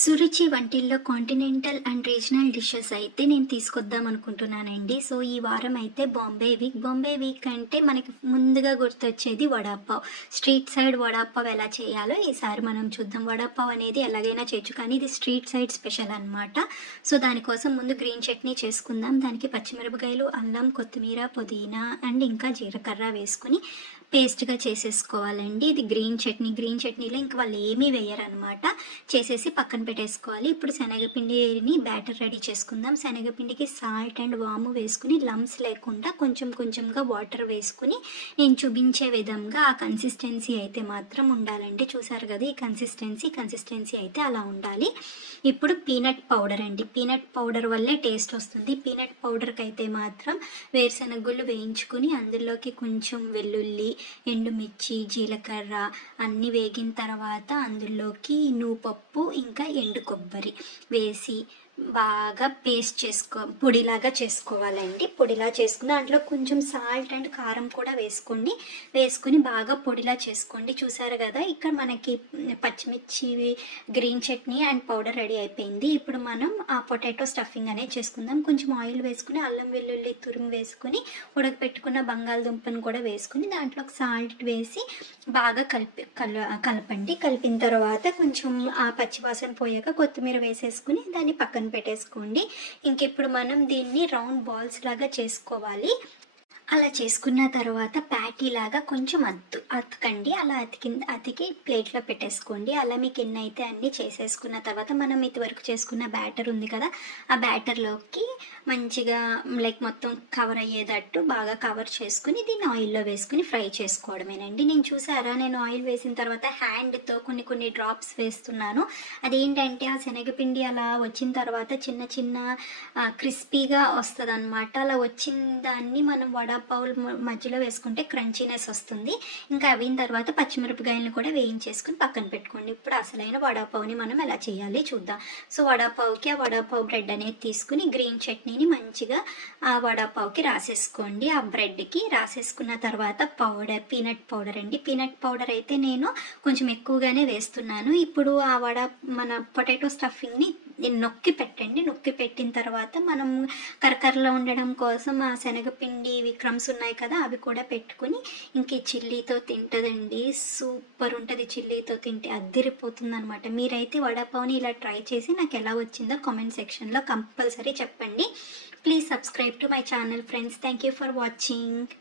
సురుచి వంటిల్లో continental and regional dishes అయితే నేను తీసుకొద్దాం అనుకుంటున్నానండి. సో ఈ వారం అయితే బాంబే వీక్ అంటే మనకి ముందుగా గుర్తొచ్చేది వడాపావ్. స్ట్రీట్ సైడ్ వడాపావ్ ఎలా చేయాలో ఈసారి మనం చూద్దాం. వడాపావ్ అనేది ఎలాగైనా చేయొచ్చు, కానీ ఇది స్ట్రీట్ సైడ్ స్పెషల్ అనమాట. సో దానికోసం ముందు గ్రీన్ చట్నీ చేసుకుందాం. దానికి పచ్చిమిరపకాయలు, అల్లం, కొత్తిమీర, పుదీనా అండ్ ఇంకా జీలకర్ర వేసుకుని పేస్ట్గా చేసేసుకోవాలండి. ఇది గ్రీన్ చట్నీలో ఇంకా వాళ్ళు ఏమీ వేయరనమాట. చేసేసి పక్కన పెట్టేసుకోవాలి. ఇప్పుడు శనగపిండిని బ్యాటర్ రెడీ చేసుకుందాం. శనగపిండికి సాల్ట్ అండ్ వాము వేసుకుని లమ్స్ లేకుండా కొంచెంగా వాటర్ వేసుకుని నేను చూపించే విధంగా ఆ కన్సిస్టెన్సీ అయితే మాత్రం ఉండాలండి. చూసారు కదా, ఈ కన్సిస్టెన్సీ అయితే అలా ఉండాలి. ఇప్పుడు పీనట్ పౌడర్ అండి. పీనట్ పౌడర్ వల్లే టేస్ట్ వస్తుంది. పీనట్ పౌడర్కి అయితే మాత్రం వేరుశనగుళ్ళు వేయించుకుని అందులోకి కొంచెం వెల్లుల్లి, ఎండుమిర్చి, జీలకర్ర అన్నీ వేగిన తర్వాత అందులోకి నువ్వుపప్పు ఇంకా ఎండు కొబ్బరి వేసి బాగా పేస్ట్ పొడిలాగా చేసుకోవాలండి. పొడిలా చేసుకుని దాంట్లో కొంచెం సాల్ట్ అండ్ కారం కూడా వేసుకుని బాగా పొడిలా చేసుకోండి. చూసారు కదా, ఇక్కడ మనకి పచ్చిమిర్చి, green chutney and powder ready అయిపోయింది. ఇప్పుడు మనం ఆ పొటాటో స్టఫింగ్ అనేది చేసుకుందాం. కొంచెం ఆయిల్ వేసుకుని అల్లం వెల్లుల్లి తురుము వేసుకుని ఉడకపెట్టుకున్న బంగాళదుంపను కూడా వేసుకుని దాంట్లో సాల్ట్ వేసి బాగా కలపండి. కలిపిన తర్వాత కొంచెం ఆ పచ్చివాసన పోయాక కొత్తిమీర వేసేసుకుని దాన్ని పక్కన పెట్టేసుకోండి. ఇంకెప్పుడు మనం దీన్ని రౌండ్ బాల్స్ లాగా చేసుకోవాలి. అలా చేసుకున్న తర్వాత ప్యాటీ లాగా కొంచెం అతకండి. అలా అతికి ప్లేట్లో పెట్టేసుకోండి. అలా మీకు ఎన్ని అయితే అన్నీ చేసేసుకున్న తర్వాత మనం ఇదివరకు చేసుకున్న బ్యాటర్ ఉంది కదా, ఆ బ్యాటర్లోకి మంచిగా మొత్తం కవర్ అయ్యేటట్టు బాగా కవర్ చేసుకుని దీన్ని ఆయిల్లో వేసుకుని ఫ్రై చేసుకోవడమేనండి. నేను ఆయిల్ వేసిన తర్వాత హ్యాండ్తో కొన్ని డ్రాప్స్ వేస్తున్నాను. అదేంటంటే ఆ శనగపిండి అలా వచ్చిన తర్వాత చిన్న క్రిస్పీగా వస్తుంది అనమాట. అలా వచ్చిన దాన్ని మనం వడాపావుల మధ్యలో వేసుకుంటే క్రంచీనెస్ వస్తుంది. ఇంకా అయిన తర్వాత పచ్చిమిరపకాయలను కూడా వేయించేసుకుని పక్కన పెట్టుకోండి. ఇప్పుడు అసలైన వడాపావుని మనం ఎలా చేయాలి చూద్దాం. సో వడాపావుకి ఆ వడాపావు బ్రెడ్ అనేది తీసుకుని గ్రీన్ చట్నీని మంచిగా ఆ వడాపావుకి రాసేసుకోండి. ఆ బ్రెడ్కి రాసేసుకున్న తర్వాత పీనట్ పౌడర్ అండి. పీనట్ పౌడర్ అయితే నేను కొంచెం ఎక్కువగానే వేస్తున్నాను. ఇప్పుడు ఆ మన పొటాటో స్టఫింగ్ని నొక్కి పెట్టిన తర్వాత మనం కరకరలో ఉండడం కోసం ఆ శనగపిండి క్రమ్స్ ఉన్నాయి కదా, అవి కూడా పెట్టుకుని ఇంక చిల్లీతో తింటదండి. సూపర్ ఉంటుంది. చిల్లీతో తింటే అద్దిరిపోతుంది అనమాట. మీరైతే వడాపావుని ఇలా ట్రై చేసి నాకు ఎలా వచ్చిందో కామెంట్ సెక్షన్లో కంపల్సరీ చెప్పండి. Please subscribe to my channel friends. Thank you for watching.